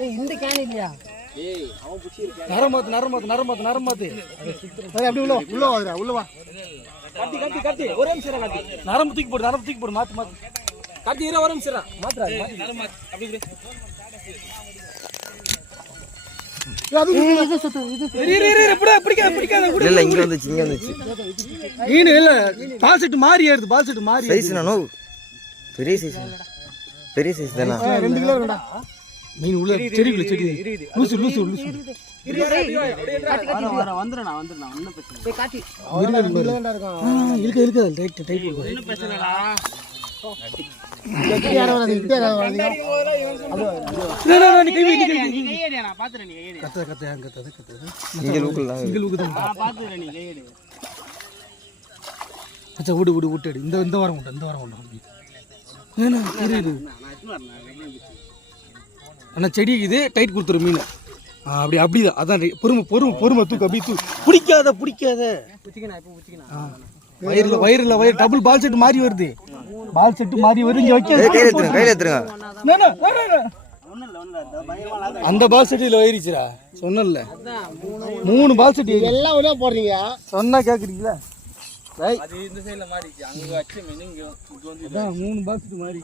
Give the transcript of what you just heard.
ஏய் இந்த கேன் இல்லையா? நரமாத்து நரமாத்து நரமாத்து நரமாத்து அப்படி உள்ள வா, உள்ள வாதுடா உள்ள வா. கத்தி கத்தி கத்தி ஒரே நிமிஷம் இரு, கத்தி நரம்பு தூக்கி போடு நரம்பு தூக்கி போடு மாத்து மாத்து. கத்தி இரு ஒரே நிமிஷம். மாத்துறா மாத்து அப்படி பெரிய சைஸ் பெரிய சைஸ் தானே? ரெண்டு கிலோ மீன் உள்ள செடிக்குள்ள செடி லூசு லூசு லூசு இழுக்க இழுக்க டைட் டைட் கத்த கத்த கத்த கத்த அச்சா விடு விடு விட்டு. இந்த இந்த வாரம் உண்டு இந்த வாரம் உண்டு இரு அண்ணா செடி இது டைட் கொடுத்துரு மீன். ஆ அப்படி அப்படிதான். அதான் பொறுமை பொறுமை பொறுமை தூக்கு அப்படி தூக்கு. பிடிக்காத பிடிக்காத. வயிறுல வயிறுல வயிறு டபுள் பால் செட்டு மாறி வருது. பால் செட்டு மாறி வருது இங்க வைக்க கையில எடுத்துருங்க. கையில பயங்கரமாக அந்த பால் செட்டு இதுல வயிறுச்சுடா. சொன்னல மூணு பால் செட்டு ஏறி. எல்லாம் ஒரே போடுறீங்க. சொன்னா கேக்குறீங்களா? அது இந்த சைடில் மாறிச்சு அங்கே வச்சு மீன் இங்கே இங்கே வந்து அதான் மூணு பால் செட்டு மாறி